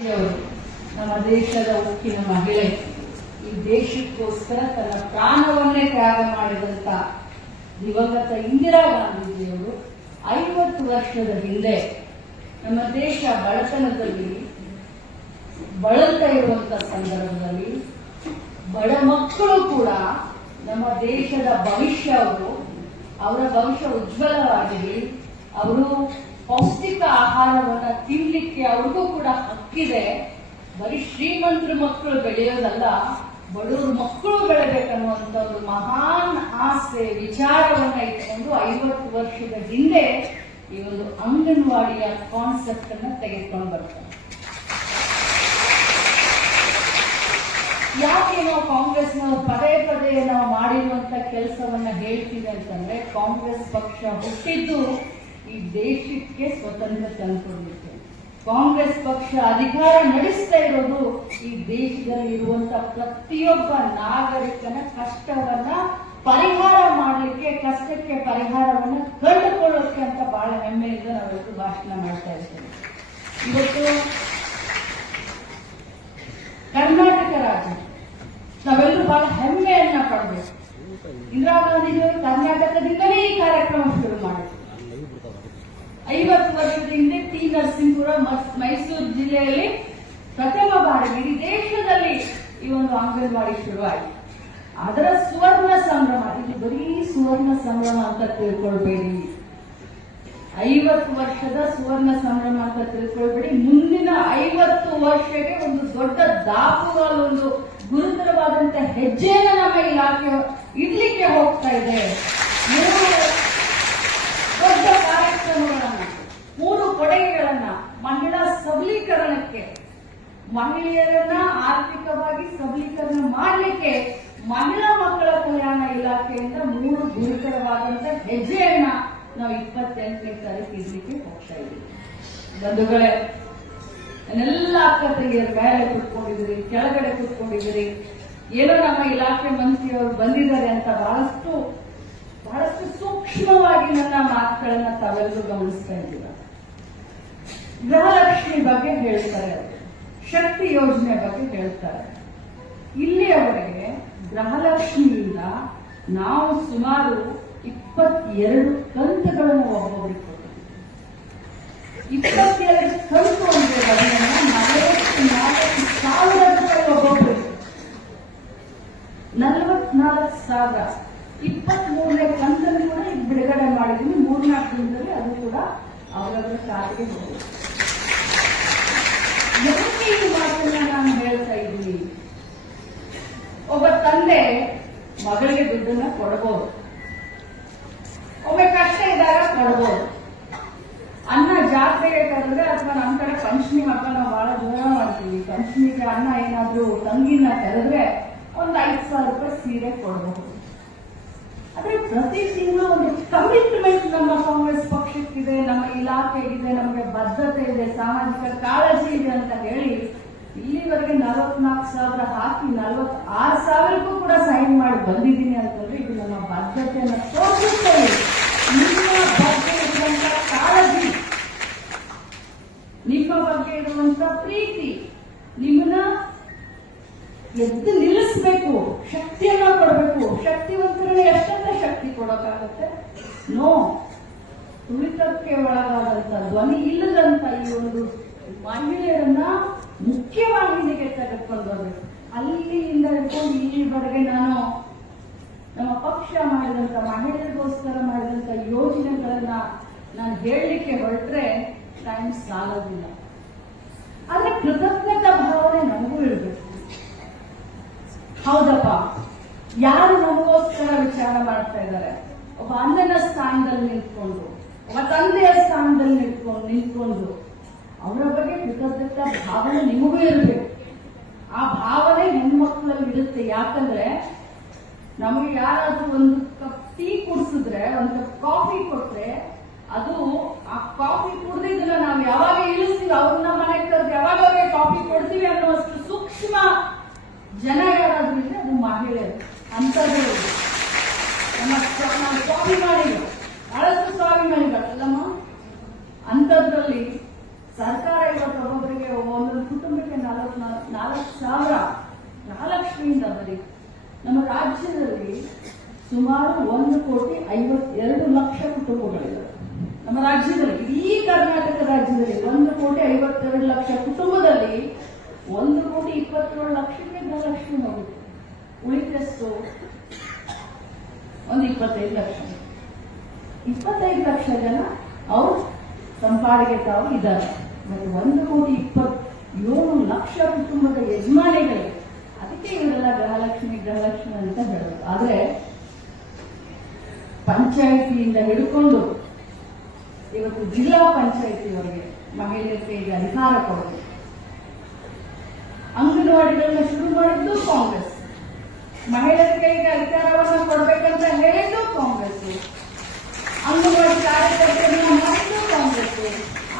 ನಮ್ಮ ದೇಶದ ಉಕ್ಕಿನ ಮಹಿಳೆ, ಈ ದೇಶಕ್ಕೋಸ್ಕರ ತನ್ನ ಪ್ರಾಣವನ್ನೇ ತ್ಯಾಗ ಮಾಡಿದಂತ ದಿವಂಗತ ಇಂದಿರಾ ಗಾಂಧೀಜಿಯವರು 50 ವರ್ಷದ ಹಿಂದೆ ನಮ್ಮ ದೇಶ ಬಡತನದಲ್ಲಿ ಬಳಲ್ತಾ ಇರುವಂತಹ ಸಂದರ್ಭದಲ್ಲಿ ಬಡ ಮಕ್ಕಳು ಕೂಡ ನಮ್ಮ ದೇಶದ ಭವಿಷ್ಯ, ಅವರ ಭವಿಷ್ಯ ಉಜ್ವಲವಾಗಿದೆ. ಅವರು ಪೌಷ್ಟಿಕ ಆಹಾರವನ್ನ ತಿನ್ಲಿಕ್ಕೆ ಅವ್ರಿಗೂ ಕೂಡ ಹಕ್ಕಿದೆ. ಬರೀ ಶ್ರೀಮಂತರ ಮಕ್ಕಳು ಬೆಳೆಯೋದಲ್ಲ, ಬಡವರು ಮಕ್ಕಳು ಬೆಳೆಬೇಕನ್ನುವಂತ ಒಂದು ಮಹಾನ್ ಆಸೆ ವಿಚಾರವನ್ನ ಇಟ್ಕೊಂಡು 50 ವರ್ಷದ ಹಿಂದೆ ಈ ಒಂದು ಅಂಗನವಾಡಿಯ ಕಾನ್ಸೆಪ್ಟ್ ಅನ್ನ ತೆಗೆದುಕೊಂಡು ಬರ್ತಾರೆ. ಯಾಕೆ ನಾವು ಕಾಂಗ್ರೆಸ್ನ ಪದೇ ಪದೇ ನಾವು ಮಾಡಿರುವಂತ ಕೆಲಸವನ್ನ ಹೇಳ್ತೀವಿ ಅಂತಂದ್ರೆ, ಕಾಂಗ್ರೆಸ್ ಪಕ್ಷ ಹುಟ್ಟಿದ್ದು ಈ ದೇಶಕ್ಕೆ ಸ್ವತಂತ್ರ ತಂದುಕೊಡ್ಲಿಕ್ಕೆ. ಕಾಂಗ್ರೆಸ್ ಪಕ್ಷ ಅಧಿಕಾರ ನಡೆಸ್ತಾ ಇರೋದು ಈ ದೇಶದಲ್ಲಿ ಇರುವಂತಹ ಪ್ರತಿಯೊಬ್ಬ ನಾಗರಿಕನ ಕಷ್ಟವನ್ನ ಪರಿಹಾರ ಮಾಡಲಿಕ್ಕೆ, ಕಷ್ಟಕ್ಕೆ ಪರಿಹಾರವನ್ನ ಕಂಡುಕೊಳ್ಳೋಕೆ ಅಂತ ಬಹಳ ಹೆಮ್ಮೆಯಿಂದ ನಾವೆಲ್ಲರೂ ಭಾಷಣ ಮಾಡ್ತಾ ಇರ್ತೇವೆ. ಇವತ್ತು ಕರ್ನಾಟಕ ರಾಜ್ಯ ನಾವೆಲ್ಲರೂ ಬಹಳ ಹೆಮ್ಮೆಯನ್ನ ಪಡಬೇಕು. ಇಂದಿರಾ ಗಾಂಧೀಜಿಯವರು ಕರ್ನಾಟಕದಿಂದಲೇ ಈ ಕಾರ್ಯಕ್ರಮ ಶುರು ಮಾಡಿದ್ರು. 50 ವರ್ಷದ ಹಿಂದೆ ಟಿ ನರಸೀಪುರ ಮೈಸೂರು ಜಿಲ್ಲೆಯಲ್ಲಿ ಪ್ರಥಮ ಬಾರಿಗೆ ಇಡೀ ದೇಶದಲ್ಲಿ ಈ ಒಂದು ಅಂಗನವಾಡಿ ಶುರುವಾಯಿತು. ಅದರ ಸುವರ್ಣ ಸಂಭ್ರಮ, ಇದು ಬರೀ ಸುವರ್ಣ ಸಂಭ್ರಮ ಅಂತ ತಿಳ್ಕೊಳ್ಬೇಡಿ, 50 ವರ್ಷದ ಸುವರ್ಣ ಸಂಭ್ರಮ ಅಂತ ತಿಳ್ಕೊಳ್ಬೇಡಿ. ಮುಂದಿನ 50 ವರ್ಷಕ್ಕೆ ಒಂದು ದೊಡ್ಡ ದಾಪುಗಾಲು, ಒಂದು ಗುರುತರವಾದಂತ ಹೆಜ್ಜೆಯನ್ನು ನಮ್ಮ ಇಲಾಖೆ ಇಡ್ಲಿಕ್ಕೆ ಹೋಗ್ತಾ ಇದೆ. 3 ದೊಡ್ಡ ಕಾರ್ಯಕ್ರಮಗಳನ್ನ, 3 ಕೊಡುಗೆಗಳನ್ನ ಮಹಿಳಾ ಸಬಲೀಕರಣಕ್ಕೆ, ಮಹಿಳೆಯರನ್ನ ಆರ್ಥಿಕವಾಗಿ ಸಬಲೀಕರಣ ಮಾಡಲಿಕ್ಕೆ ಮಹಿಳಾ ಮಕ್ಕಳ ಕಲ್ಯಾಣ ಇಲಾಖೆಯಿಂದ 3 ಗುರುತರವಾದಂತ ಹೆಜ್ಜೆಯನ್ನ ನಾವು 28ನೇ ತಾರೀಕು ಇಡ್ಲಿಕ್ಕೆ ಹೋಗ್ತಾ ಇದ್ದೀವಿ. ಬಂಧುಗಳೇ, ಎಲ್ಲ ಅಕ್ಕ ತಂಗಿಯರ ಮೇಲೆ ಕುತ್ಕೊಂಡಿದ್ದೀರಿ, ಕೆಳಗಡೆ ಕುತ್ಕೊಂಡಿದ್ದೀರಿ. ಏನೋ ನಮ್ಮ ಇಲಾಖೆ ಮಂತ್ರಿಯವರು ಬಂದಿದ್ದಾರೆ ಅಂತ ಬಹಳಷ್ಟು ಸೂಕ್ಷ್ಮವಾಗಿ ನನ್ನ ಮಾತುಗಳನ್ನ ತಾವೆಲ್ಲರೂ ಗಮನಿಸ್ತಾ ಇದ್ದೀರ. ಗೃಹಲಕ್ಷ್ಮಿ ಬಗ್ಗೆ ಹೇಳ್ತಾರೆ, ಶಕ್ತಿ ಯೋಜನೆ ಬಗ್ಗೆ ಹೇಳ್ತಾರೆ. ಇಲ್ಲಿಯವರೆಗೆ ಗೃಹಲಕ್ಷ್ಮಿಯಿಂದ ನಾವು ಸುಮಾರು 22 ಕಂತುಗಳನ್ನು ಒಬ್ಬೊಬ್ಬರಿಗೆ ಕೊಟ್ಟಿದ್ದೀವಿ. 22 ಕಂತು ಅಂದ್ರೆ 44,000 ರೂಪಾಯಿ ಒಬ್ಬೊಬ್ಬರಿಗೆ, 44,000. 23ನೇ ಕಂತನ್ನು ಕೂಡ ಈಗ ಬಿಡುಗಡೆ ಮಾಡಿದ್ವಿ. 3-4 ದಿನದಲ್ಲಿ ಅದು ಕೂಡ ಅವರವರ ಖಾತೆಗೆ ಹೋಗುತ್ತೆ. ಯಾಕೆ ಈ ಮಾತನ್ನ ನಾನು ಹೇಳ್ತಾ ಇದ್ದೀನಿ? ಒಬ್ಬ ತಂದೆ ಮಗಳಿಗೆ ದುಡ್ಡನ್ನ ಕೊಡಬಹುದು, ಒಬ್ಬ ಕಷ್ಟ ಇದ್ದಾಗ ಕೊಡಬಹುದು. ಅನ್ನ ಜಾತ್ರೆಗೆ ಕರೆದ್ರೆ ಅಥವಾ ನಮ್ಮ ಕಡೆ ಪಂಚಮಿ ಹಬ್ಬ ನಾವು ಬಹಳ ಜೋರ ಮಾಡ್ತೀವಿ. ಪಂಚಮಿಗೆ ಅನ್ನ ಏನಾದ್ರೂ ತಂಗಿನ ಕರೆದ್ರೆ ಒಂದು 5,000 ರೂಪಾಯಿ ಸೀರೆ ಕೊಡಬಹುದು. ಆದ್ರೆ ಪ್ರತಿ ತಿಂಗಳು ಒಂದು ಕಮಿಟ್ಮೆಂಟ್ ನಮ್ಮ ಕಾಂಗ್ರೆಸ್ ಪಕ್ಷಕ್ಕಿದೆ, ನಮ್ಮ ಇಲಾಖೆಗಿದೆ, ನಮಗೆ ಬದ್ಧತೆ ಇದೆ, ಸಾಮಾಜಿಕ ಕಾಳಜಿ ಇದೆ ಅಂತ ಹೇಳಿ ಇಲ್ಲಿವರೆಗೆ 44,000 ಹಾಕಿ 46,000ಕ್ಕೂ ಕೂಡ ಸೈನ್ ಮಾಡಿ ಬಂದಿದ್ದೀನಿ ಅಂತಂದ್ರೆ ಇದು ನಮ್ಮ ಬದ್ಧತೆಯನ್ನು ತೋರಿಸುತ್ತೇವೆ. ನಿಮ್ಮ ಬಗ್ಗೆ ಇರುವಂತಹ ಕಾಳಜಿ, ನಿಮ್ಮ ಬಗ್ಗೆ ಇರುವಂತ ಪ್ರೀತಿ, ನಿಮ್ಮನ್ನ ಎದ್ದು ನಿಲ್ಲಿಸಬೇಕು, ಶಕ್ತಿಯನ್ನ ಕೊಡಬೇಕು. ಶಕ್ತಿವಂತರಿಗೆ ಎಷ್ಟಂತ ಶಕ್ತಿ ಕೊಡೋಕ್ಕಾಗತ್ತೆ? ನೋ, ತುಳಿತಕ್ಕೆ ಒಳಗಾದಂತ, ಧ್ವನಿ ಇಲ್ಲದಂತ ಈ ಒಂದು ಮಹಿಳೆಯರನ್ನ ಮುಖ್ಯವಾಹಿನಿಗೆ ತೆಗೆದುಕೊಂಡು ಬರಬೇಕು. ಅಲ್ಲಿಂದ ಹಿಡ್ಕೊಂಡು ಇಲ್ಲಿವರೆಗೆ ನಾನು ನಮ್ಮ ಪಕ್ಷ ಮಾಡಿದಂತ ಮಹಿಳೆಯರಿಗೋಸ್ಕರ ಮಾಡಿದಂತ ಯೋಜನೆಗಳನ್ನ ನಾನು ಹೇಳಲಿಕ್ಕೆ ಹೊರಟ್ರೆ ಟೈಮ್ ಸಾಲೋದಿಲ್ಲ. ಆದ್ರೆ ಕೃತಜ್ಞತಾ ಭಾವನೆ ನಮಗೂ ಇರಬೇಕು. ಹೌದಪ್ಪ, ಯಾರು ನಮಗೋಸ್ಕರ ವಿಚಾರ ಮಾಡ್ತಾ ಇದ್ದಾರೆ? ಒಬ್ಬ ಅಣ್ಣನ ಸ್ಥಾನದಲ್ಲಿ ನಿಂತ್ಕೊಂಡು, ಒಬ್ಬ ತಂದೆಯ ಸ್ಥಾನದಲ್ಲಿ ನಿಂತ್ಕೊಂಡು ಅವರ ಬಗ್ಗೆ ಕೃತಜ್ಞತಾ ಭಾವನೆ ನಿಮಗೂ ಇರಬೇಕು. ಆ ಭಾವನೆ ಹೆಣ್ಮಕ್ಳಲ್ಲಿ ಇರುತ್ತೆ. ಯಾಕಂದ್ರೆ ನಮಗೆ ಯಾರಾದ್ರೂ ಒಂದು ಕಪ್ ಟೀ ಕುಡಿಸಿದ್ರೆ, ಒಂದು ಕಪ್ ಕಾಫಿ ಕೊಟ್ರೆ, ಅದು ಆ ಕಾಫಿ ಕುಡ್ದಿದ್ದನ್ನ ನಾವು ಯಾವಾಗ ಇಳಿಸ್ತೀವಿ, ಅವ್ರನ್ನ ಮನೆಗೆ ಕರೆದು ಯಾವಾಗ ಅವ್ರಿಗೆ ಕಾಫಿ ಕೊಡ್ತೀವಿ ಅನ್ನೋಷ್ಟು ಸೂಕ್ಷ್ಮ ಜನ ಯಾರಾದ್ರೂ ಇದ್ರೆ ಅದು ಮಹಿಳೆಯರು. ಅಂಥದ್ದು ನಮ್ಮ ಸ್ವಾಭಿಮಾನಿಗಳು, ಬಹಳಷ್ಟು ಸ್ವಾಭಿಮಾನಿಗಳಲ್ಲಮ್ಮ. ಅಂಥದ್ರಲ್ಲಿ ಸರ್ಕಾರ ಇವತ್ತು ಒಬ್ಬೊಬ್ಬರಿಗೆ ಒಂದೊಂದು ಕುಟುಂಬ ಸಾವಿರ ಗೃಹಲಕ್ಷ್ಮಿಯಿಂದ ಬರೀ ನಮ್ಮ ರಾಜ್ಯದಲ್ಲಿ ಸುಮಾರು 1,52,00,000 ಕುಟುಂಬಗಳಿವೆ. ನಮ್ಮ ರಾಜ್ಯದಲ್ಲಿ, ಇಡೀ ಕರ್ನಾಟಕ ರಾಜ್ಯದಲ್ಲಿ 1,52,00,000 ಕುಟುಂಬದಲ್ಲಿ 1,27,00,000ಕ್ಕೆ ಗೃಹಲಕ್ಷ್ಮಿ ಹೋಗುತ್ತೆ. ಉಳಿದಷ್ಟು ಒಂದು 25 ಲಕ್ಷ. 25 ಲಕ್ಷ ಜನ ಅವರು ಸಂಪಾದಿಗೆ ತಾವು ಇದ್ದಾರೆ. ಮತ್ತು 1,27,00,000 ಕುಟುಂಬದ ಯಜಮಾನಿಗಳಿಗೆ ಅದಕ್ಕೆ ಇವರೆಲ್ಲ ಗೃಹಲಕ್ಷ್ಮಿ ಅಂತ ಹೇಳೋದು. ಆದ್ರೆ ಪಂಚಾಯಿತಿಯಿಂದ ಹಿಡ್ಕೊಂಡು ಇವತ್ತು ಜಿಲ್ಲಾ ಪಂಚಾಯಿತಿಯವರೆಗೆ ಮಹಿಳೆಯರಿಗೆ ಅಧಿಕಾರ ಕೊಡೋದು. ಅಂಗನವಾಡಿಗಳನ್ನ ಶುರು ಮಾಡಿದ್ದು ಕಾಂಗ್ರೆಸ್. ಮಹಿಳೆಯರ ಕೈಗೆ ಅಧಿಕಾರವನ್ನು ಕೊಡಬೇಕಂತ ಹೇಳಿದ್ದು ಕಾಂಗ್ರೆಸ್. ಅಂಗನವಾಡಿ ಕಾರ್ಯಕರ್ತರನ್ನ ಮಾಡಿದ್ದು ಕಾಂಗ್ರೆಸ್.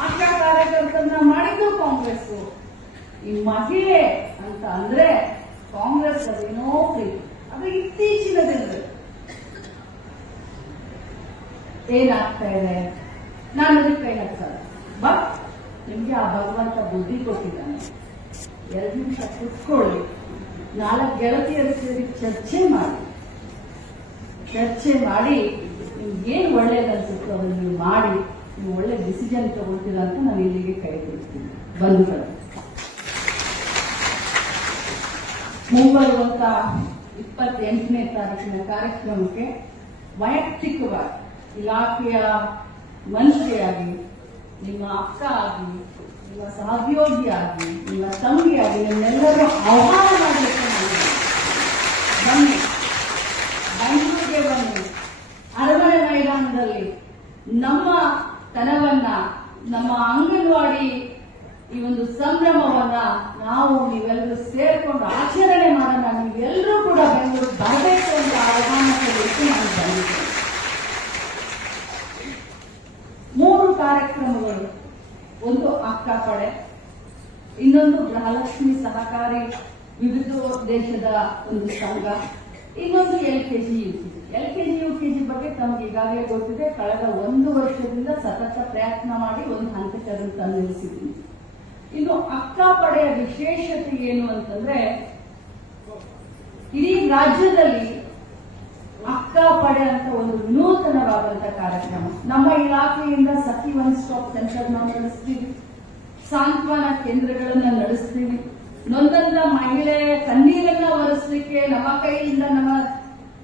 ಆಶಾ ಕಾರ್ಯಕರ್ತರನ್ನ ಮಾಡಿದ್ದು ಕಾಂಗ್ರೆಸ್. ಈ ಮಹಿಳೆ ಅಂತ ಅಂದ್ರೆ ಕಾಂಗ್ರೆಸ್ ಅದೇನೋ ಪ್ರೀತಿ. ಅದು ಇತ್ತೀಚಿನ ದಿನದಲ್ಲಿ ಏನಾಗ್ತಾ ಇದೆ, ನಾನು ಅದಕ್ಕೆ ಕೈ ಹಾಕ್ತಲ್ಲ. ಬಟ್ ನಿಮ್ಗೆ ಆ ಭಗವಂತ ಬುದ್ಧಿ ಕೊಟ್ಟಿದ್ದಾನೆ. 2 ನಿಮಿಷ ಕುತ್ಕೊಳ್ಳಿ, 4 ಗೆಳತಿಯರು ಸೇರಿ ಚರ್ಚೆ ಮಾಡಿ ನಿಮ್ಗೇನು ಒಳ್ಳೇದನ್ಸುತ್ತೋ ಅದನ್ನು ನೀವು ಮಾಡಿ, ನೀವು ಒಳ್ಳೆ ಡಿಸಿಷನ್ ತಗೊಳ್ತೀರಾ ಅಂತ ನಾನು ಇಲ್ಲಿಗೆ ಕೈ ಕೊಡ್ತೀನಿ. ಬಂಧುಗಳು, ಮುಂಬರುವಂತ 28ನೇ ತಾರೀಕಿನ ಕಾರ್ಯಕ್ರಮಕ್ಕೆ ವೈಯಕ್ತಿಕವಾಗಿ ಇಲಾಖೆಯ ಮಂತ್ರಿಯಾಗಿ, ನಿಮ್ಮ ಅಕ್ಕ ಆಗಿ, ನಿಮ್ಮ ಸಹೋದ್ಯೋಗಿಯಾಗಿ, ನಿಮ್ಮ ತಂಗಿಯಾಗಿ ನಿಮ್ಮೆಲ್ಲರೂ ಆಹ್ವಾನ ಮಾಡಲಿಕ್ಕೆ ಬನ್ನಿ. ಬೆಂಗಳೂರಿಗೆ ಬನ್ನಿ. ಅರಮನೆ ಮೈದಾನದಲ್ಲಿ ನಮ್ಮ ತನವನ್ನ, ನಮ್ಮ ಅಂಗನವಾಡಿ ಈ ಒಂದು ಸಂಭ್ರಮವನ್ನ ನಾವು ನೀವೆಲ್ಲರೂ ಸೇರ್ಕೊಂಡು ಆಚರಣೆ ಮಾಡೋಣ. ನೀವೆಲ್ಲರೂ ಕೂಡ ಬೆಂಗಳೂರು ಬರಬೇಕು ಅಂತ ಆಹ್ವಾನ ಕೊಡಲಿಕ್ಕೆ ನಾನು ಬಂದಿದ್ದೇನೆ. 3 ಕಾರ್ಯಕ್ರಮಗಳು. ಒಂದು ಅಕ್ಕ ಪಡೆ, ಇನ್ನೊಂದು ಗೃಹಲಕ್ಷ್ಮಿ ಸಹಕಾರಿ ವಿವಿಧ ದೇಶದ ಒಂದು ಸಂಘ, ಇನ್ನೊಂದು LKG UKG ಬಗ್ಗೆ ತಮಗೆ ಈಗಾಗಲೇ ಗೊತ್ತಿದೆ. ಕಳೆದ 1 ವರ್ಷದಿಂದ ಸತತ ಪ್ರಯತ್ನ ಮಾಡಿ ಒಂದು ಹಂತಕ್ಕೆ ಅದನ್ನು ತಂದಿರಿಸಿದ್ದೀನಿ. ಇನ್ನು ಅಕ್ಕ ಪಡೆಯ ವಿಶೇಷತೆ ಏನು ಅಂತಂದ್ರೆ, ಇಡೀ ರಾಜ್ಯದಲ್ಲಿ ಅಕ್ಕ ಪಡೆ ಅಂತ ಒಂದು ವಿನೂತನವಾದಂತಹ ಕಾರ್ಯಕ್ರಮ ನಮ್ಮ ಇಲಾಖೆಯಿಂದ ಸಖಿ ಒನ್ ಸ್ಟಾಪ್ ಸೆಂಟರ್ ನಾವು ನಡೆಸ್ತೀವಿ, ಸಾಂತ್ವನ ಕೇಂದ್ರಗಳನ್ನ ನಡೆಸ್ತೀವಿ. ನೊಂದಂತ ಮಹಿಳೆಯ ಕಣ್ಣೀರನ್ನ ಒರೆಸಲಿಕ್ಕೆ ನಮ್ಮ ಕೈಯಿಂದ, ನಮ್ಮ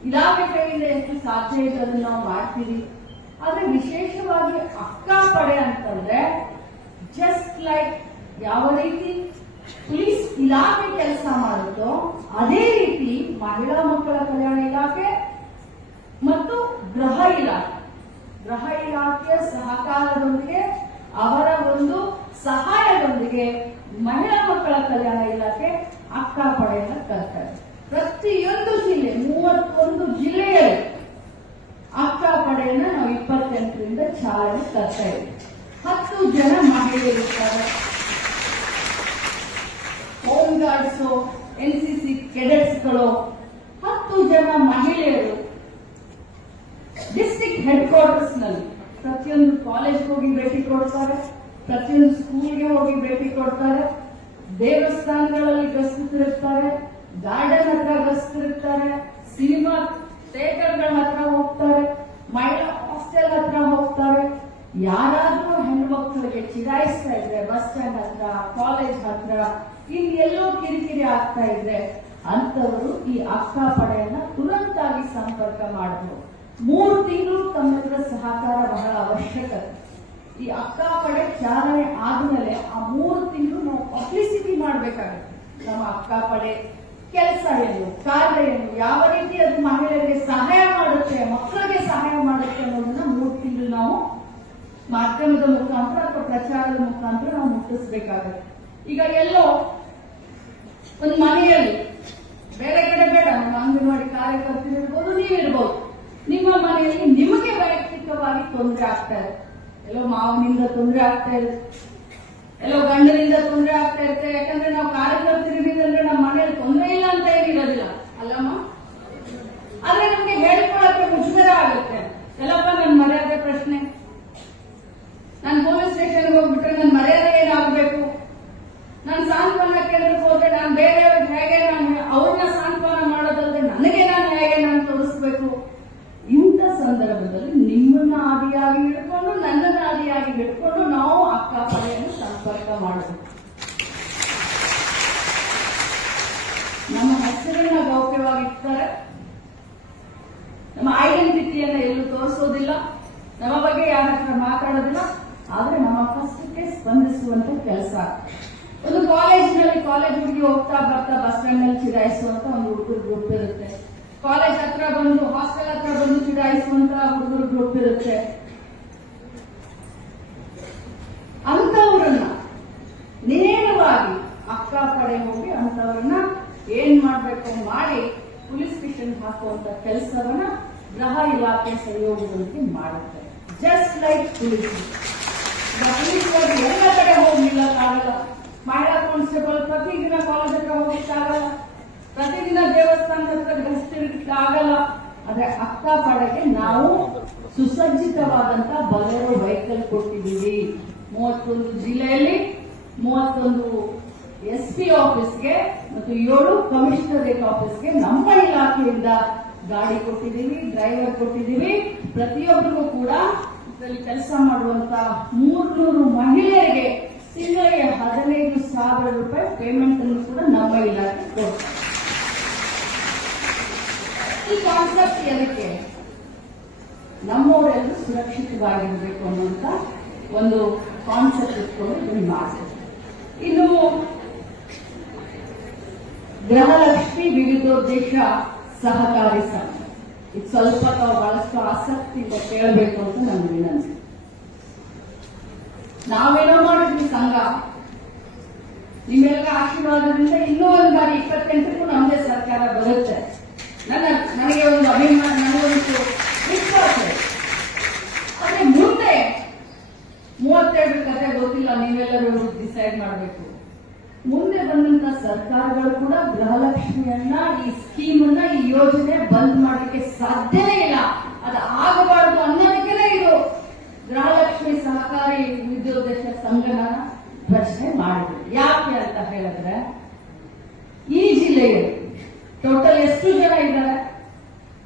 ಇಲಾಖೆ ಕೈಯಿಂದ ಎಷ್ಟು ಸಾಧ್ಯ ಇದೆ ಅದನ್ನು ನಾವು ಮಾಡ್ತೀವಿ. ಆದ್ರೆ ವಿಶೇಷವಾಗಿ ಅಕ್ಕ ಪಡೆ ಅಂತಂದ್ರೆ ಜಸ್ಟ್ ಲೈಕ್ ಯಾವ ರೀತಿ ಪೊಲೀಸ್ ಇಲಾಖೆ ಕೆಲಸ ಮಾಡುತ್ತೋ ಅದೇ ರೀತಿ ಮಹಿಳಾ ಮಕ್ಕಳ ಕಲ್ಯಾಣ ಇಲಾಖೆ ಮತ್ತು ಗೃಹ ಇಲಾಖೆಯ ಸಹಕಾರದೊಂದಿಗೆ, ಅವರ ಒಂದು ಸಹಾಯದೊಂದಿಗೆ ಮಹಿಳಾ ಮಕ್ಕಳ ಕಲ್ಯಾಣ ಇಲಾಖೆ ಅಕ್ಕ ಪಡೆಯನ್ನು ತರ್ತಾರೆ. ಪ್ರತಿಯೊಂದು ಜಿಲ್ಲೆ, 31 ಜಿಲ್ಲೆಯಲ್ಲಿ ಅಕ್ಕ ಪಡೆಯನ್ನು ನಾವು 28ರಿಂದ ಚಾಲನೆ ತರ್ತಾ ಇದ್ದೀವಿ. 10 ಜನ ಮಹಿಳೆಯರಿರ್ತಾರೆ. ಹೋಮ್ ಗಾರ್ಡ್ಸು, NCC ಕೆಡೆಟ್ಸ್ಗಳು, 10 ಜನ ಮಹಿಳೆಯರು ಡಿಸ್ಟ್ರಿಕ್ಟ್ ಹೆಡ್ ಕ್ವಾರ್ಟರ್ಸ್ ನಲ್ಲಿ ಪ್ರತಿಯೊಂದು ಕಾಲೇಜ್ಗೆ ಹೋಗಿ ಭೇಟಿ ಕೊಡ್ತಾರೆ, ಪ್ರತಿಯೊಂದು ಸ್ಕೂಲ್ಗೆ ಹೋಗಿ ಭೇಟಿ ಕೊಡ್ತಾರೆ, ದೇವಸ್ಥಾನಗಳಲ್ಲಿ ಗಸ್ತಿರ್ತಾರೆ, ಗಾರ್ಡನ್ ಹತ್ರ ಗಸ್ತಿರ್ತಾರೆ, ಸಿನಿಮಾ ಥಿಯೇಟರ್ಗಳ ಹತ್ರ ಹೋಗ್ತಾರೆ, ಮಹಿಳಾ ಹಾಸ್ಟೆಲ್ ಹತ್ರ ಹೋಗ್ತಾರೆ. ಯಾರಾದ್ರೂ ಹೆಣ್ಮಕ್ಳಿಗೆ ಚಿರಾಯಿಸ್ತಾ ಇದ್ರೆ ಬಸ್ ಸ್ಟ್ಯಾಂಡ್ ಹತ್ರ, ಕಾಲೇಜ್ ಹತ್ರ, ಎಲ್ಲೋ ಕಿರಿಕಿರಿ ಆಗ್ತಾ ಇದ್ರೆ ಅಂತವರು ಈ ಅಕ್ಕ ಪಡೆಯನ್ನ ತುರಂತಾಗಿ ಸಂಪರ್ಕ ಮಾಡಬಹುದು. 3 ತಿಂಗಳು ತಮ್ಮೆಲ್ಲರ ಸಹಕಾರ ಬಹಳ ಅವಶ್ಯಕತೆ. ಈ ಅಕ್ಕ ಪಡೆ ಚಾಲನೆ ಆದ್ಮೇಲೆ ಆ 3 ತಿಂಗಳು ನಾವು ಪಬ್ಲಿಸಿಟಿ ಮಾಡಬೇಕಾಗುತ್ತೆ. ನಮ್ಮ ಅಕ್ಕ ಪಡೆ ಕೆಲಸ ಏನು, ಕಾರ್ಯ ಏನು, ಯಾವ ರೀತಿ ಅದು ಮಹಿಳೆಯರಿಗೆ ಸಹಾಯ ಮಾಡುತ್ತೆ, ಮಕ್ಕಳಿಗೆ ಸಹಾಯ ಮಾಡುತ್ತೆ ಅನ್ನೋದನ್ನ 3 ತಿಂಗಳು ನಾವು ಮಾಧ್ಯಮದ ಮುಖಾಂತರ ಅಥವಾ ಪ್ರಚಾರದ ಮುಖಾಂತರ ನಾವು ಮುಟ್ಟಿಸಬೇಕಾಗುತ್ತೆ. ಈಗ ಎಲ್ಲೋ ಒಂದು ಮನೆಯಲ್ಲಿ, ಬೇರೆ ಕಡೆ ಬೇಡ, ನಮ್ಮ ಅಂಗನವಾಡಿ ಕಾರ್ಯಕರ್ತರಿರ್ಬೋದು, ನೀವಿರ್ಬೋದು, ನಿಮ್ಮ ಮನೆಯಲ್ಲಿ ನಿಮಗೆ ವೈಯಕ್ತಿಕವಾಗಿ ತೊಂದರೆ ಆಗ್ತಾ ಇದೆ. ಎಲ್ಲೋ ಮಾವನಿಂದ ತೊಂದರೆ ಆಗ್ತಾ ಇದೆ, ಎಲ್ಲೋ ಗಂಡನಿಂದ ತೊಂದರೆ ಆಗ್ತಾ ಇರುತ್ತೆ. ಯಾಕಂದ್ರೆ ನಾವು ಕಾರ್ಯಕರ್ತರಿದ್ರೆ ನಮ್ಮ ಮನೆಯಲ್ಲಿ ತೊಂದರೆ ಇಲ್ಲ ಅಂತ ಏನಿರೋದಿಲ್ಲ ಅಲ್ಲಮ್ಮ. ಆದ್ರೆ ನಮ್ಗೆ ಹೇಳ್ಕೊಳಕ್ಕೆ ಮುಜುಗರ ಆಗುತ್ತೆ. ಎಲ್ಲಪ್ಪ ನನ್ನ ಮರ್ಯಾದೆ ಪ್ರಶ್ನೆ, ನಾನು ಪೊಲೀಸ್ ಸ್ಟೇಷನ್ಗೆ ಹೋಗ್ಬಿಟ್ರೆ ನನ್ನ ಮರ್ಯಾದೆ ಏನಾಗಬೇಕು, ನಾನು ಸಾಂತ್ವನ ಕೇಂದ್ರಕ್ಕೆ ಹೋದ್ರೆ ನಾನು ಬೇರೆ ಸಂದರ್ಭದಲ್ಲಿ ನಿಮ್ಮನ್ನ ಆದಿಯಾಗಿ ಹಿಡ್ಕೊಂಡು ನನ್ನನ್ನ ಆದಿಯಾಗಿ ಹಿಡ್ಕೊಂಡು ನಾವು ಅಕ್ಕಪಡೆಯನ್ನು ಸಂಪರ್ಕ ಮಾಡಬೇಕು. ನಮ್ಮ ಹೆಸರನ್ನ ಗೌಪ್ಯವಾಗಿರ್ತಾರೆ, ನಮ್ಮ ಐಡೆಂಟಿಟಿಯನ್ನ ಎಲ್ಲೂ ತೋರಿಸೋದಿಲ್ಲ, ನಮ್ಮ ಬಗ್ಗೆ ಯಾರ ಹತ್ರ ಮಾತಾಡೋದಿಲ್ಲ. ಆದ್ರೆ ನಮ್ಮ ಕಷ್ಟಕ್ಕೆ ಸ್ಪಂದಿಸುವಂತ ಕೆಲಸ. ಒಂದು ಕಾಲೇಜಿನಲ್ಲಿ ಕಾಲೇಜ್ ಹುಡುಗಿ ಹೋಗ್ತಾ ಬರ್ತಾ ಬಸ್ ಸ್ಟ್ಯಾಂಡ್ ನಲ್ಲಿ ಚಿರಾಯಿಸುವಂತ ಒಂದು ಹುಡುಗರು ಗ್ರೂಪ್ ಇರುತ್ತೆ. ಕಾಲೇಜ್ ಹತ್ರ ಬಂದು ಹಾಸ್ಟೆಲ್ ಹತ್ರ ಬಂದು ಚಿರಾಯಿಸುವಂತ ಹುಡುಗರು ಗ್ರೂಪ್ ಇರುತ್ತೆ. ಅಂತವ್ರನ್ನ ನೇರವಾಗಿ ಅಕ್ಕಪಡೆ ಹೋಗಿ ಅಂತವ್ರನ್ನ ಏನ್ ಮಾಡ್ಬೇಕು ಮಾಡಿ ಪೊಲೀಸ್ ಸ್ಟೇಷನ್ ಹಾಕುವಂತ ಕೆಲಸವನ್ನ ಗೃಹ ಇಲಾಖೆ ಸಹಯೋಗದೊಂದಿಗೆ ಮಾಡುತ್ತೆ. ಜಸ್ಟ್ ಲೈಕ್ ಪೊಲೀಸ್ ಎಲ್ಲ ಕಡೆ ಹೋಗ್ಲಿಕ್ಕಾಗಲ್ಲ. ಮಹಿಳಾ ಕಾನ್ಸ್ಟೇಬಲ್ ಪ್ರತಿದಿನ ಕಾಲೇಜ್ ಹತ್ರ ಹೋಗ್ಲಿಕ್ಕಾಗಲ್ಲ, ಪ್ರತಿದಿನ ದೇವಸ್ಥಾನದ ಹತ್ರ ಗಸ್ತಿರ್ಲಿಕ್ಕಾಗಲ್ಲ. ಆದ್ರೆ ಅಕ್ಕಪಡೆಗೆ ನಾವು ಸುಸಜ್ಜಿತವಾದಂತ ಬಲೆರೋ ವೆಹಿಕಲ್ ಕೊಟ್ಟಿದ್ದೀವಿ. 31 ಜಿಲ್ಲೆಯಲ್ಲಿ 31 SP ಆಫೀಸ್ಗೆ ಮತ್ತು 7 ಕಮಿಷನರೇಟ್ ಆಫೀಸ್ಗೆ ನಮ್ಮ ಇಲಾಖೆಯಿಂದ ಗಾಡಿ ಕೊಟ್ಟಿದ್ದೀವಿ, ಡ್ರೈವರ್ ಕೊಟ್ಟಿದ್ದೀವಿ. ಪ್ರತಿಯೊಬ್ಬರಿಗೂ ಕೂಡ ಇದರಲ್ಲಿ ಕೆಲಸ ಮಾಡುವಂತ 300 ಮಹಿಳೆಯರಿಗೆ ತಿಂಗಳಿಗೆ 15,000 ರೂಪಾಯಿ ಪೇಮೆಂಟ್ ಅನ್ನು ಕೂಡ ನಮ್ಮ ಇಲಾಖೆ ಕೊಡ್ತಾರೆ. ಈ ಕಾನ್ಸೆಪ್ಟ್ ಏನಕ್ಕೆ? ನಮ್ಮವರೆಲ್ಲರೂ ಸುರಕ್ಷಿತವಾಗಿರಬೇಕು ಅನ್ನುವಂತ ಒಂದು ಕಾನ್ಸೆಪ್ಟ್ ಇಟ್ಕೊಂಡು ಇದನ್ನು ಮಾಡ್ತೀವಿ. ಇನ್ನು ಗೃಹಲಕ್ಷ್ಮಿ ವಿವಿಧೋದ್ದೇಶ ಸಹಕಾರಿ ಸಂಘ, ಇದು ಸ್ವಲ್ಪ ತಾವು ಬಹಳಷ್ಟು ಆಸಕ್ತಿಯಿಂದ ಕೇಳಬೇಕು ಅಂತ ನನ್ನ ವಿನಂತಿ. ನಾವೇನೋ ಮಾಡಿದ್ವಿ ಸಂಘ, ನಿಮ್ಮೆಲ್ಲ ಆಶೀರ್ವಾದದಿಂದ ಇನ್ನೂ ಒಂದು ಬಾರಿ 28ಕ್ಕೂ ನಮ್ಮದೇ ಸರ್ಕಾರ ಬರುತ್ತೆ. ನನಗೆ ಒಂದು ಅಭಿಮಾನ, ನನಗೊಂದು ವಿಶ್ವಾಸ. ಆದ್ರೆ ಮುಂದೆ 32 ಕತೆ ಗೊತ್ತಿಲ್ಲ, ನೀವೆಲ್ಲರೂ ಡಿಸೈಡ್ ಮಾಡಬೇಕು. ಮುಂದೆ ಬಂದಂತ ಸರ್ಕಾರಗಳು ಕೂಡ ಗೃಹಲಕ್ಷ್ಮಿಯನ್ನ, ಈ ಸ್ಕೀಮ್ ಅನ್ನ, ಈ ಯೋಜನೆ ಬಂದ್ ಮಾಡಲಿಕ್ಕೆ ಸಾಧ್ಯನೇ ಇಲ್ಲ. ಅದು ಆಗಬಾರದು ಅನ್ನೋದಕ್ಕೆ ಇದು ಗೃಹಲಕ್ಷ್ಮಿ ಸಹಕಾರಿ ವಿವಿಧೋದ್ದೇಶ ಸಂಘನ ರಚನೆ ಮಾಡಿದ್ರು. ಯಾಕೆ ಅಂತ ಹೇಳಿದ್ರೆ, ಈ ಜಿಲ್ಲೆಯಲ್ಲಿ ಟೋಟಲ್ ಎಷ್ಟು ಜನ ಇದ್ದಾರೆ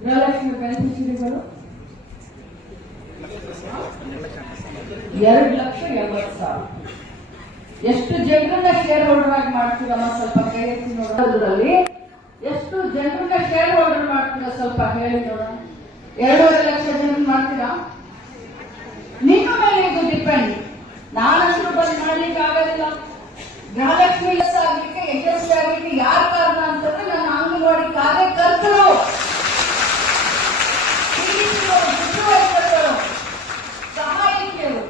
ಗೃಹಲಕ್ಷ್ಮಿ ಬೆನಿಫಿಷರಿಗಳು? 2,80,000. ಎಷ್ಟು ಜನರನ್ನ ಶೇರ್ ಹೋಲ್ಡರ್ ಆಗಿ ಮಾಡ್ತೀರಮ್ಮ ಸ್ವಲ್ಪ ಕೈ ಎತ್ತಿ ನೋಡೋದ್ರಲ್ಲಿ. ಎಷ್ಟು ಜನರನ್ನ ಶೇರ್ ಹೋಲ್ಡರ್ ಮಾಡ್ತೀರಾ ಸ್ವಲ್ಪ ಹೇಳಿ ನೋಡೋಣ. 2.5 ಲಕ್ಷ ಜನ ಮಾಡ್ತೀರಾ? ನಿಮ್ಮ ಮೇಲೆ ಇದು ಡಿಪೆಂಡ್. ನಾನಂತೂ ಬಂದು ಮಾಡ್ಲಿಕ್ಕೆ ಆಗೋದಿಲ್ಲ. ಗೃಹಲಕ್ಷ್ಮಿ ಆಗ್ಲಿಕ್ಕೆ, ಯಶಸ್ವಿ ಆಗ್ಲಿಕ್ಕೆ ಯಾರ ಕಾರಣ ಅಂತಂದ್ರೆ ನನ್ನ ಅಂಗನವಾಡಿ ಕಾರ್ಯಕರ್ತರು, ಸಹಾಯಕಿಯರು.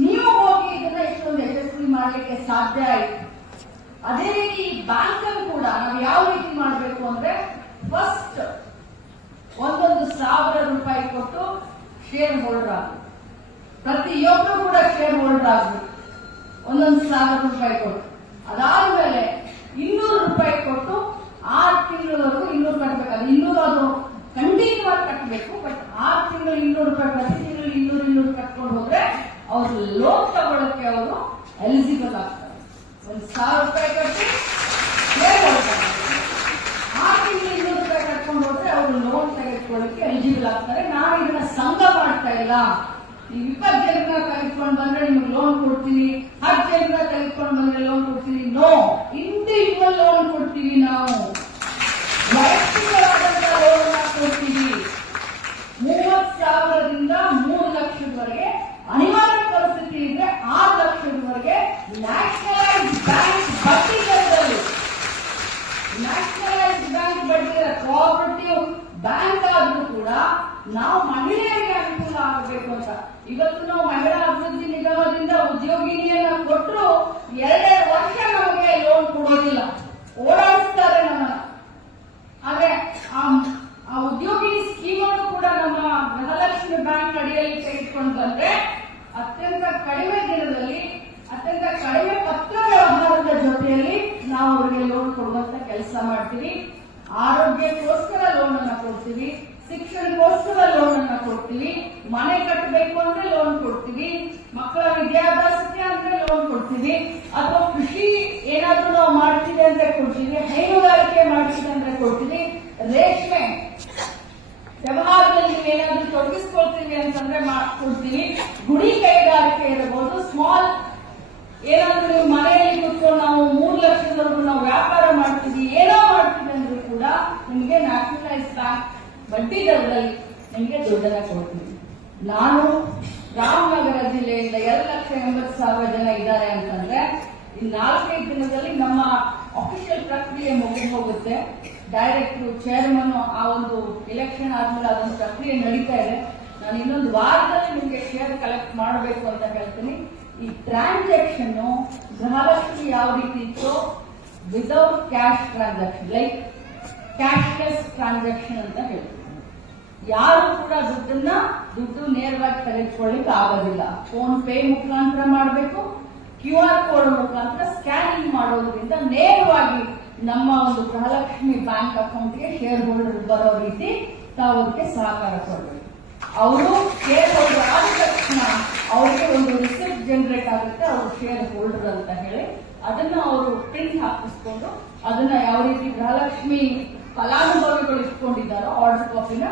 ನೀವು ಹೋಗಿ ಇದನ್ನ ಇಷ್ಟೊಂದು ಯಶಸ್ವಿ ಮಾಡಲಿಕ್ಕೆ ಸಾಧ್ಯ ಆಯಿತು. ಅದೇ ರೀತಿ ಬ್ಯಾಂಕ್ ಅನ್ನು ಕೂಡ ನಾವು ಯಾವ ರೀತಿ ಮಾಡಬೇಕು ಅಂದ್ರೆ, ಫಸ್ಟ್ 1,000 ರೂಪಾಯಿ ಕೊಟ್ಟು ಶೇರ್ ಹೋಲ್ಡರ್ ಆಗಬೇಕು. ಪ್ರತಿಯೊಬ್ಬರು ಕೂಡ ಶೇರ್ ಹೋಲ್ಡರ್ ಆಗಬೇಕು. 1,000 ರೂಪಾಯಿ ಕೊಟ್ಟು, ಅದಾದ್ಮೇಲೆ 200 ರೂಪಾಯಿ ಕೊಟ್ಟು 6 ತಿಂಗಳವರೆಗೂ 200 ಕಟ್ಟಬೇಕು. ಅದು 200 ಅದು ಕಂಟಿನ್ಯೂ ಆಗಿ ಕಟ್ಟಬೇಕು. ಬಟ್ 6 ತಿಂಗಳು 200 ರೂಪಾಯಿ, ಪ್ರತಿ ತಿಂಗಳು 200 ಕಟ್ಕೊಂಡು ಹೋದ್ರೆ ಅವರು ಲೋನ್ ತಗೊಳ್ಳಕ್ಕೆ ಅವರು ಎಲಿಜಿಬಲ್ ಆಗ್ತಾರೆ. 1,000 ರೂಪಾಯಿ ಕಟ್ಟಿ ಶೇರ್ ಹೋಲ್ಡರ್, 6 ತಿಂಗಳು 200 ರೂಪಾಯಿ ಕಟ್ಕೊಂಡು ಹೋದ್ರೆ ಅವರು ಲೋನ್ ತೆಗೆದುಕೊಳ್ಳಕ್ಕೆ ಎಲಿಜಿಬಲ್ ಆಗ್ತಾರೆ. ನಾವು ಇದನ್ನ ಸಂಘ ಮಾಡ್ತಾ ಇಲ್ಲ. ನೀವು 20 ಜನರನ್ನ ತೆಗೆದುಕೊಂಡು ಬಂದ್ರೆ ನಿಮ್ಗೆ ಲೋನ್ ಕೊಡ್ತೀನಿ, 10 ಜನರನ್ನ ತೆಗೆದುಕೊಂಡು ಬಂದ್ರೆ ಲೋನ್ ಕೊಡ್ತೀನಿ. ನೋ, ಇಂಡಿವಿಜುವಲ್ ಲೋನ್ ಕೊಡ್ತೀವಿ. ನಾವು ವೈಯಕ್ತಿಕವಾದಂತಹ ಲೋನ್ ಕೊಡ್ತೀವಿ. 30,000ದಿಂದ 3 ಲಕ್ಷದವರೆಗೆ, ಅನಿವಾರ್ಯ ಪರಿಸ್ಥಿತಿ ಇದ್ರೆ 6 ಲಕ್ಷದವರೆಗೆ ನ್ಯಾಷನಲೈಸ್ಡ್ ಬ್ಯಾಂಕ್ ಬಡ್ಡಿ ದರದಲ್ಲಿ, ನ್ಯಾಷನಲೈಸ್ಡ್ ಬ್ಯಾಂಕ್ ಬಡ್ಡಿ ದರ, ಕೋಆಪರೇಟಿವ್ ಬ್ಯಾಂಕ್ ಆದ್ರೂ ಕೂಡ ನಾವು ಮಹಿಳೆಯರಿಗೆ ಅನುಕೂಲ ಆಗಬೇಕು ಅಂತ ಇವತ್ತು ನಾವು ಮಹಿಳಾ ಅಭಿವೃದ್ಧಿ ನಿಗಮದಿಂದ ಉದ್ಯೋಗಿನಿಯನ್ನ ಕೊಟ್ಟರು 2 ವರ್ಷ ನಮಗೆ ಲೋನ್ ಕೊಡೋದಿಲ್ಲ, ಓಡಾಡಿಸ್ತಾರೆ ನಮ್ಮನ್ನ. ಹಾಗೆ ಆ ಉದ್ಯೋಗಿನಿ ಸ್ಕೀಮ್ ಅನ್ನು ಕೂಡ ನಮ್ಮ ಗೃಹಲಕ್ಷ್ಮಿ ಬ್ಯಾಂಕ್ ಅಡಿಯಲ್ಲಿ ತೆಗೆದುಕೊಂಡು ಬಂದ್ರೆ ಅತ್ಯಂತ ಕಡಿಮೆ ದಿನದಲ್ಲಿ, ಅತ್ಯಂತ ಕಡಿಮೆ ಪತ್ರ ವ್ಯವಹಾರದ ಜೊತೆಯಲ್ಲಿ ನಾವು ಅವರಿಗೆ ಲೋನ್ ಕೊಡುವಂತ ಕೆಲಸ ಮಾಡ್ತೀವಿ. ಆರೋಗ್ಯಕ್ಕೋಸ್ಕರ ಲೋನ್ ಅನ್ನ ಕೊಡ್ತೀವಿ, ಶಿಕ್ಷಣಕ್ಕೋಸ್ಕರ ಲೋನ್ ಅನ್ನ ಕೊಡ್ತೀವಿ, ಮನೆ ಕಟ್ಟಬೇಕು ಅಂದ್ರೆ ಲೋನ್ ಕೊಡ್ತೀವಿ, ಮಕ್ಕಳ ವಿದ್ಯಾಭ್ಯಾಸಕ್ಕೆ ಅಂದ್ರೆ ಲೋನ್ ಕೊಡ್ತೀವಿ, ಅಥವಾ ಕೃಷಿ ಏನಾದ್ರೂ ನಾವು ಮಾಡ್ತೀವಿ ಅಂದ್ರೆ ಕೊಡ್ತೀವಿ, ಹೈನುಗಾರಿಕೆ ಮಾಡ್ತೀವಿ ಅಂದ್ರೆ ಕೊಡ್ತೀವಿ, ವ್ಯವಹಾರದಲ್ಲಿ ನೀವೇನಾದ್ರೂ ತೊಡಗಿಸ್ಕೊಳ್ತೀವಿ ಅಂತಂದ್ರೆ ಮಾಡ್ಕೊಡ್ತೀವಿ. ಗುಡಿ ಕೈಗಾರಿಕೆ ಇರಬಹುದು, ಸ್ಮಾಲ್ ಏನಾದ್ರೂ ನೀವು ಮನೆಯಲ್ಲಿ ಕೂತ್ಕೊಂಡು ನಾವು 3 ಲಕ್ಷದವರೆಗೂ ನಾವು ವ್ಯಾಪಾರ ಮಾಡ್ತೀವಿ, ಏನೋ ಮಾಡ್ತೀವಿ ಅಂದ್ರೂ ಕೂಡ ನಿಮಗೆ ನ್ಯಾಷನಲೈಸ್ ಬ್ಯಾಂಕ್ ಬಡ್ಡಿ ದರದಲ್ಲಿ ನಿಮಗೆ ದುಡ್ಡನ್ನ ಕೊಡ್ತೀವಿ. ನಾನು ರಾಮನಗರ ಜಿಲ್ಲೆಯಿಂದ 2,80,000 ಜನ ಇದ್ದಾರೆ ಅಂತಂದ್ರೆ ಈ 4-5 ದಿನದಲ್ಲಿ ನಮ್ಮ ಅಫಿಷಿಯಲ್ ಪ್ರಕ್ರಿಯೆ ಮುಗಿದು ಹೋಗುತ್ತೆ. ಡೈರೆಕ್ಟರ್, ಚೇರ್ಮನ್ ಆ ಒಂದು ಎಲೆಕ್ಷನ್ ಆದ್ಮೇಲೆ ಅದೊಂದು ಪ್ರಕ್ರಿಯೆ ನಡೀತಾ ಇದೆ. ನಾನು ಇನ್ನೊಂದು ವಾರದಲ್ಲಿ ನಿಮಗೆ ಶೇರ್ ಕಲೆಕ್ಟ್ ಮಾಡಬೇಕು ಅಂತ ಹೇಳ್ತೀನಿ. ಈ ಟ್ರಾನ್ಸಾಕ್ಷನ್ ಗೃಹಲಕ್ಷ್ಮಿ ಯಾವ ರೀತಿ ಇತ್ತು, without cash transaction, like cashless transaction ಅಂತ ಹೇಳ್ತೀವಿ. ಯಾರು ಕೂಡ ದುಡ್ಡು ನೇರವಾಗಿ ತೆಗೆದುಕೊಳ್ಳಿಕ್ಕೆ ಆಗೋದಿಲ್ಲ. ಫೋನ್ ಪೇ ಮುಖಾಂತರ ಮಾಡಬೇಕು, QR ಕೋಡ್ ಮುಖಾಂತರ ಸ್ಕ್ಯಾನಿಂಗ್ ಮಾಡೋದ್ರಿಂದ ನೇರವಾಗಿ ನಮ್ಮ ಒಂದು ಗೃಹಲಕ್ಷ್ಮಿ ಬ್ಯಾಂಕ್ ಅಕೌಂಟ್ಗೆ ಶೇರ್ ಹೋಲ್ಡರ್ ಬರೋ ರೀತಿ ತಾವು ಅದಕ್ಕೆ ಸಹಕಾರ ಕೊಡಬೇಕು. ಅವರು ಶೇರ್ ಹೋಲ್ಡರ್ ಆದ ತಕ್ಷಣ ಅವರಿಗೆ ಒಂದು ರಿಸಿಪ್ಟ್ ಜನರೇಟ್ ಆಗುತ್ತೆ, ಅವರು ಶೇರ್ ಹೋಲ್ಡರ್ ಅಂತ ಹೇಳಿ ಅದನ್ನ ಅವರು ಪ್ರಿಂಟ್ ಹಾಕಿಸ್ಕೊಂಡು ಅದನ್ನ ಯಾವ ರೀತಿ ಗೃಹಲಕ್ಷ್ಮಿ ಫಲಾನುಭವಿಗಳು ಇಟ್ಕೊಂಡಿದ್ದಾರೋ ಆರ್ಡರ್ ಕಾಪಿನ,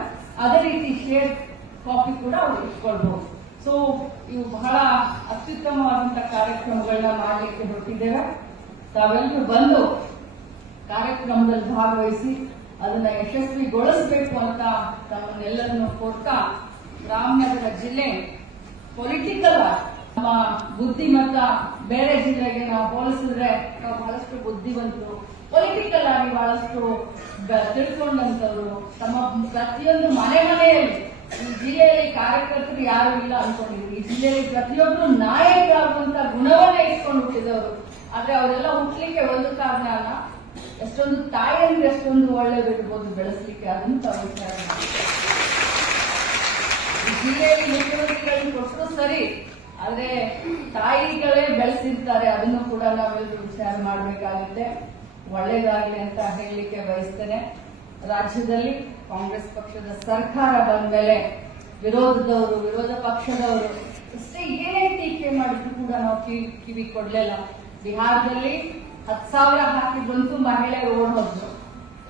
ಅದೇ ರೀತಿ ಶೇರ್ ಕಾಪಿ ಕೂಡ ಅವರು ಇಟ್ಕೊಳ್ಬಹುದು. ಸೊ ಇವು ಬಹಳ ಅತ್ಯುತ್ತಮವಾದಂತಹ ಕಾರ್ಯಕ್ರಮಗಳನ್ನ ಮಾಡಲಿಕ್ಕೆ ಹೊರಟಿದ್ದೇವೆ. ತಾವೆಲ್ಲರೂ ಬಂದು ಕಾರ್ಯಕ್ರಮದಲ್ಲಿ ಭಾಗವಹಿಸಿ ಅದನ್ನ ಯಶಸ್ವಿಗೊಳಿಸಬೇಕು ಅಂತ ತಮ್ಮನ್ನೆಲ್ಲರನ್ನು ಕೋರ್ತಾ, ರಾಮನಗರ ಜಿಲ್ಲೆ ಪೊಲಿಟಿಕಲ್ ನಮ್ಮ ಬುದ್ಧಿಮತ್ತ ಬೇರೆ ಜಿಲ್ಲೆಗೆ ನಾವು ಹೋಲಿಸಿದ್ರೆ ನಾವು ಬಹಳಷ್ಟು ಬುದ್ಧಿವಂತರು, ಪೊಲಿಟಿಕಲ್ ಆಗಿ ಬಹಳಷ್ಟು ತಿಳ್ಕೊಂಡಂತವ್ರು. ತಮ್ಮ ಪ್ರತಿಯೊಂದು ಮನೆಯಲ್ಲಿ ಈ ಜಿಲ್ಲೆಯಲ್ಲಿ ಕಾರ್ಯಕರ್ತರು ಯಾರು ಇಲ್ಲ ಅನ್ಕೊಂಡಿದ್ರು. ಈ ಜಿಲ್ಲೆಯಲ್ಲಿ ಪ್ರತಿಯೊಬ್ಬರು ನಾಯಕರಾಗುವಂತ ಗುಣವನ್ನೇ ಇಟ್ಕೊಂಡು ಹುಟ್ಟಿದವರು. ಆದ್ರೆ ಅವರೆಲ್ಲ ಹುಟ್ಟಲಿಕ್ಕೆ ಒಂದು ಕಾರಣ ಅಲ್ಲ, ಎಷ್ಟೊಂದು ತಾಯಿಯಂದ್ರೆ ಎಷ್ಟೊಂದು ಒಳ್ಳೆಯದಿರ್ಬೋದು ಬೆಳೆಸಲಿಕ್ಕೆ, ಅದನ್ನು ತಾವು ವಿಚಾರ ಮಾಡಿ. ಈ ಜಿಲ್ಲೆಯಲ್ಲಿ ಮುಖ್ಯಮಂತ್ರಿಗಳನ್ನು ಕೊಟ್ಟರು ಸರಿ, ಆದ್ರೆ ತಾಯಿಗಳೇ ಬೆಳೆಸಿರ್ತಾರೆ, ಅದನ್ನು ಕೂಡ ನಾವೆಲ್ಲರೂ ವಿಚಾರ ಮಾಡಬೇಕಾಗುತ್ತೆ. ಒಳ್ಳೇದಾಗಲಿ ಅಂತ ಹೇಳಲಿಕ್ಕೆ ಬಯಸ್ತೇನೆ. ರಾಜ್ಯದಲ್ಲಿ ಕಾಂಗ್ರೆಸ್ ಪಕ್ಷದ ಸರ್ಕಾರ ಬಂದ ಮೇಲೆ ವಿರೋಧ ಪಕ್ಷದವರು ಎಷ್ಟೇ ಏನೇ ಟೀಕೆ ಮಾಡಿದ್ರು ಕೂಡ ನಾವು ಕಿವಿ ಕೊಡ್ಲಿಲ್ಲ. ಬಿಹಾರದಲ್ಲಿ 10,000 ಹಾಕಿ ಬಂತು, ಮಹಿಳೆಯರು ಓಡ್ ಹೋದ್ರು.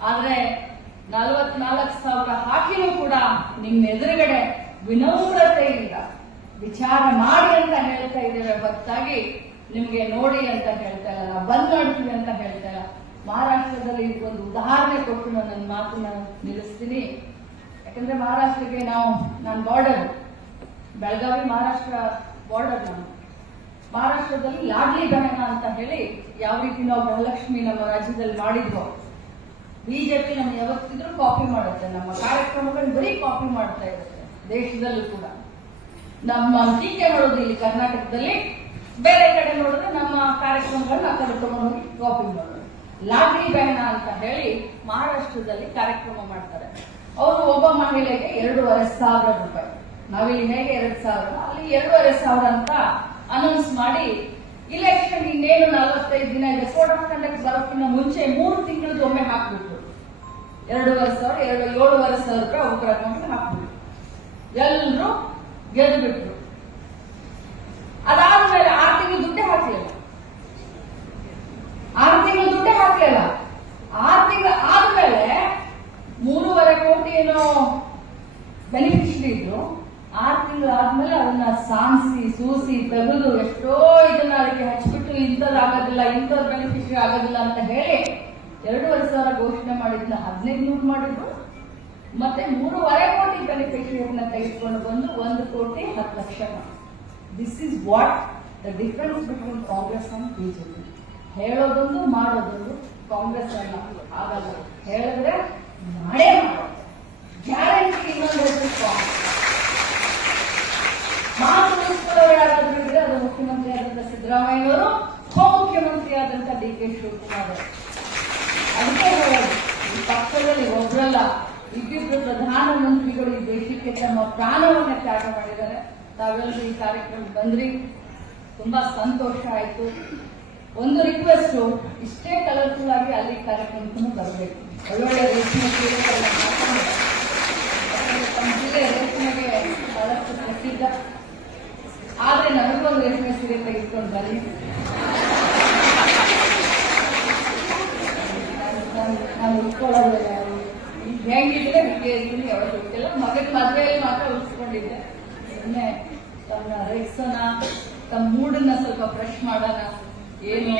ಆದ್ರೆ 44,000 ಹಾಕಿನೂ ಕೂಡ ನಿಮ್ಮ ಎದುರುಗಡೆ ವಿನಮ್ರತೆಯಿಂದ ವಿಚಾರ ಮಾಡಿ ಅಂತ ಹೇಳ್ತಾ ಇದ್ದೇವೆ ಹೊರತಾಗಿ ನಿಮ್ಗೆ ನೋಡಿ ಅಂತ ಹೇಳ್ತಾ ಇಲ್ಲ, ನಾವು ಬಂದ್ ಮಾಡ್ತೀವಿ ಅಂತ ಹೇಳ್ತಾ ಇಲ್ಲ. ಮಹಾರಾಷ್ಟ್ರದಲ್ಲಿ ಒಂದು ಉದಾಹರಣೆ ಕೊಟ್ಟು ನಾನು ನನ್ನ ಮಾತನ್ನ ನಿಲ್ಲಿಸ್ತೀನಿ. ಯಾಕಂದ್ರೆ ಮಹಾರಾಷ್ಟ್ರಕ್ಕೆ ನಾನು ಬಾರ್ಡರ್, ಬೆಳಗಾವಿ ಮಹಾರಾಷ್ಟ್ರ ಬಾರ್ಡರ್. ನಾನು ಮಹಾರಾಷ್ಟ್ರದಲ್ಲಿ ಲಾಡ್ಲಿ ಬಹನ ಅಂತ ಹೇಳಿ ಯಾವ ರೀತಿ ನಾವು ಗೃಹಲಕ್ಷ್ಮಿ ನಮ್ಮ ರಾಜ್ಯದಲ್ಲಿ ಮಾಡಿದ್ವೋ, ಬಿಜೆಪಿ ನಮ್ಗೆ ಯಾವತ್ತಿದ್ರೂ ಕಾಪಿ ಮಾಡುತ್ತೆ. ನಮ್ಮ ಕಾರ್ಯಕ್ರಮಗಳನ್ನ ಬರೀ ಕಾಪಿ ಮಾಡ್ತಾ ಇರುತ್ತೆ. ದೇಶದಲ್ಲೂ ಕೂಡ ನಮ್ಮ ಟೀಕೆ ಮಾಡೋದು ಇಲ್ಲಿ ಕರ್ನಾಟಕದಲ್ಲಿ, ಬೇರೆ ಕಡೆ ನೋಡಿದ್ರೆ ನಮ್ಮ ಕಾರ್ಯಕ್ರಮಗಳನ್ನ ಆ ಕಡೆ ತಗೊಂಡೋಗಿ ಕಾಪಿ ಮಾಡೋದು. ಲಾಡ್ಲಿ ಬಹನ ಅಂತ ಹೇಳಿ ಮಹಾರಾಷ್ಟ್ರದಲ್ಲಿ ಕಾರ್ಯಕ್ರಮ ಮಾಡ್ತಾರೆ. ಅವರು ಒಬ್ಬ ಮಹಿಳೆಗೆ 2,500 ರೂಪಾಯಿ, ನಾವಿಲ್ಲಿ ಹೇಗೆ 2,000, ಅಲ್ಲಿ 2,500 ಅಂತ ಅನೌನ್ಸ್ ಮಾಡಿ, ಇಲೆಕ್ಷನ್ ಇನ್ನೇನು 45 ದಿನ ಇದೆ, ಕೋಡ್ ಆಫ್ ಕಂಡಕ್ಟ್ ಬರೋಕ್ಕಿಂತ ಮುಂಚೆ 3 ತಿಂಗಳದ್ದು ಒಮ್ಮೆ ಹಾಕ್ಬಿಟ್ರು. 2,500, 7,500 ರೂಪಾಯಿ ಒಬ್ಬರ ಅಕೌಂಟ್ ಹಾಕ್ಬಿಟ್ರು. ಎಲ್ಲರೂ ಗೆದ್ದು ಬಿಟ್ರು. ಅದಾದ್ಮೇಲೆ 6 ತಿಂಗಳು ದುಡ್ಡೇ ಹಾಕ್ಲಿಲ್ಲ. 6 ತಿಂಗಳು ದುಡ್ಡೇ ಹಾಕ್ಲಿಲ್ಲ. 6 ತಿಂಗಳು ಆದ್ಮೇಲೆ 3.5 ಕೋಟಿ ಏನೋ ಬೆನಿಫಿಷರಿ ಇದ್ರು. 6 ತಿಂಗಳು ಆದ್ಮೇಲೆ ಅದನ್ನ ಸಾಣಿಸಿ ಸೂಸಿ ತೆಗೆದು ಎಷ್ಟೋ ಇದನ್ನ ಅದಕ್ಕೆ ಹಚ್ಚಿಬಿಟ್ಟು ಇಂಥದ್ದಾಗೋದಿಲ್ಲ, ಇಂಥದ್ದು ಬೆನಿಫಿಷರಿ ಆಗೋದಿಲ್ಲ ಅಂತ ಹೇಳಿ 2,500 ಘೋಷಣೆ ಮಾಡಿದ್ನ 1,500 ಮಾಡಿದ್ರು. ಮತ್ತೆ 3.5 ಕೋಟಿ ಬೆನಿಫಿಷರಿಯನ್ನ ತೆಗೆದುಕೊಂಡು ಬಂದು 1,10,00,000. This is what the difference between Congress and BJP. ಹೇಳೋದೊಂದು ಮಾಡೋದೊಂದು. ಕಾಂಗ್ರೆಸ್ ಅಲ್ಲ, ಆಗಲ್ಲ. ಹೇಳಿದ್ರೆ ಮಾಡೇ ಮಾಡೋದು. ಗ್ಯಾರಂಟಿ ಇನ್ನೊಂದು ಹೆಸರು ಕಾಂಗ್ರೆಸ್. ಮಾತು ಉಳಿಸ್ಕೊಳ್ಳೋರಾದ್ರೂ ಇದ್ರೆ ಅದು ಮುಖ್ಯಮಂತ್ರಿ ಆದಂತ ಸಿದ್ದರಾಮಯ್ಯವರು, ಉಪಮುಖ್ಯಮಂತ್ರಿ ಆದಂತ DK ಶಿವಕುಮಾರ್. ಅದಕ್ಕೆ ಹೇಳೋದು, ಈ ಪಕ್ಷದಲ್ಲಿ ಒಬ್ಬರಲ್ಲ, ಇದ್ದಿದ್ದು ಪ್ರಧಾನಮಂತ್ರಿಗಳು ಈ ದೇಶಕ್ಕೆ ತಮ್ಮ ಪ್ರಾಣವನ್ನ ತ್ಯಾಗ ಮಾಡಿದ್ದಾರೆ. ತಾವೆಲ್ಲರೂ ಈ ಕಾರ್ಯಕ್ರಮಕ್ಕೆ ಬಂದ್ರಿ, ತುಂಬಾ ಸಂತೋಷ ಆಯ್ತು. ಒಂದು ರಿಕ್ವೆಸ್ಟ್, ಇಷ್ಟೇ ಕಲರ್ಫುಲ್ ಆಗಿ ಅಲ್ಲಿ ಕಾರ್ಯಕ್ರಮಕ್ಕೂ ಬರಬೇಕು. ಒಳ್ಳೊಳ್ಳೆ ರೇಷ್ಮೆ ಸೀರೆಗಳನ್ನ ಹಾಕೊಂಡು, ತಮ್ಮ ಜಿಲ್ಲೆ ರೇಷ್ಮೆಗೆ ಬಹಳಷ್ಟು ಪ್ರಸಿದ್ಧ. ಆದ್ರೆ ನನಗೊಂದು ರೇಷ್ಮೆ ಸೀರೆ ತೆಗೆದುಕೊಂಡು ಬನ್ನಿ. ನಾನು ಉಟ್ಕೊಳ್ಳೋದಿಲ್ಲ. ಹೆಂಗಿದ್ರೆ ಹೀಗೆ ಇದ್ದೀನಿ ಯಾವತ್ತು ಗೊತ್ತಿಲ್ಲ. ಮಗನ ಮದುವೆಯಲ್ಲಿ ಮಾತ್ರ ಉಳಿಸ್ಕೊಂಡಿದ್ದೆ. ಸುಮ್ಮನೆ ತನ್ನ ರೇಕ್ಸನ ತಮ್ಮ ಮೂಡನ್ನ ಸ್ವಲ್ಪ ಫ್ರೆಶ್ ಮಾಡೋಣ. ಏನು